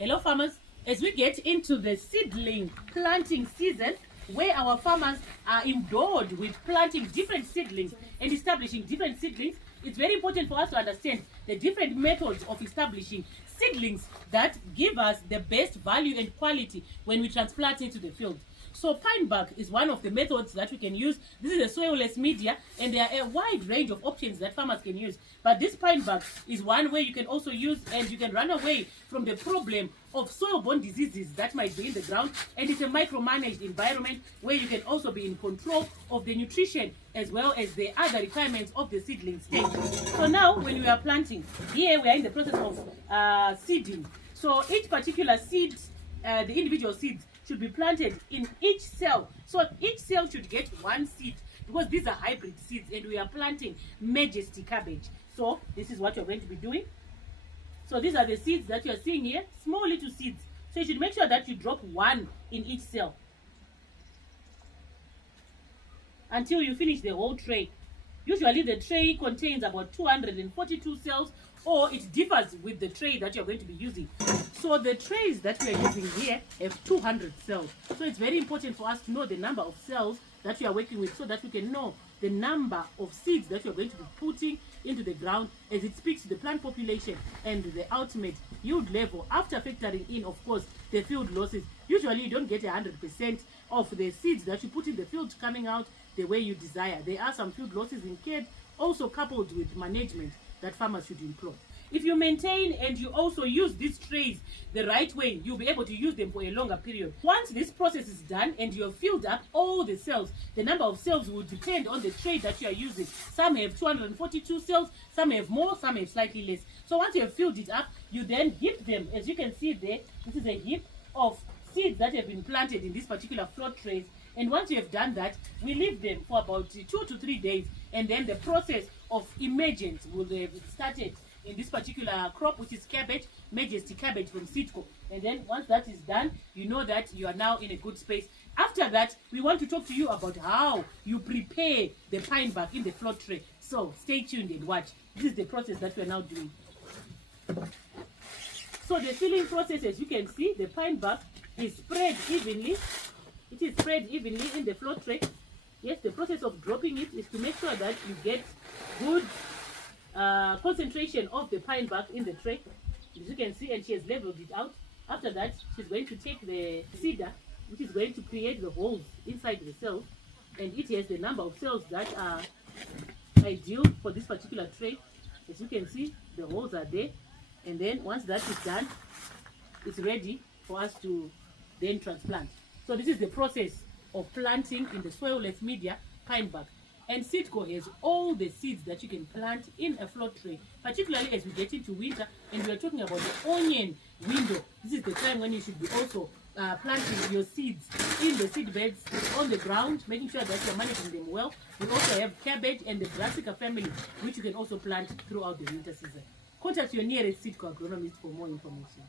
Hello farmers, as we get into the seedling planting season where our farmers are endowed with planting different seedlings and establishing different seedlings, it's very important for us to understand the different methods of establishing seedlings that give us the best value and quality when we transplant into the field. So pine bark is one of the methods that we can use. This is a soilless media, and there are a wide range of options that farmers can use. But this pine bark is one way you can also use, and you can run away from the problem of soil-borne diseases that might be in the ground. And it's a micromanaged environment where you can also be in control of the nutrition as well as the other requirements of the seedling stage. So now when we are planting, here we are in the process of seeding. So each particular seed, the individual seeds, should be planted in each cell. So each cell should get one seed because these are hybrid seeds and we are planting majesty cabbage. So this is what you're going to be doing. So these are the seeds that you're seeing here, small little seeds. So you should make sure that you drop one in each cell until you finish the whole tray. Usually the tray contains about 242 cells, or it differs with the tray that you're going to be using. So the trays that we are using here have 200 cells. So it's very important for us to know the number of cells that we are working with so that we can know the number of seeds that you're going to be putting into the ground as it speaks to the plant population and the ultimate yield level after factoring in, of course, the field losses. Usually you don't get 100% of the seeds that you put in the field coming out the way you desire. There are some field losses incurred, also coupled with management that farmers should employ. If you maintain and you also use these trays the right way, you'll be able to use them for a longer period. Once this process is done and you have filled up all the cells, the number of cells will depend on the tray that you are using. Some have 242 cells, some have more, some have slightly less. So once you have filled it up, you then heap them. As you can see there, this is a heap of seeds that have been planted in these particular float trays. And once you have done that, we leave them for about 2 to 3 days, and then the process of emergence will have started in this particular crop, which is cabbage, majesty cabbage from Seedco. And then once that is done, you know that you are now in a good space. After that, we want to talk to you about how you prepare the pine bark in the float tray. So stay tuned and watch. This is the process that we are now doing. So the filling process, as you can see, the pine bark is spread evenly. It is spread evenly in the float tray. Yes, the process of dropping it is to make sure that you get good concentration of the pine bark in the tray, as you can see, and she has leveled it out. After that, she's going to take the seeder, which is going to create the holes inside the cells, and it has the number of cells that are ideal for this particular tray. As you can see, the holes are there, and then once that is done, it's ready for us to then transplant. So this is the process of planting in the soilless media pine bark. And Seedco has all the seeds that you can plant in a float tray, particularly as we get into winter and we are talking about the onion window. This is the time when you should be also planting your seeds in the seed beds on the ground, making sure that you're managing them well. We also have cabbage and the brassica family, which you can also plant throughout the winter season. Contact your nearest Seedco agronomist for more information.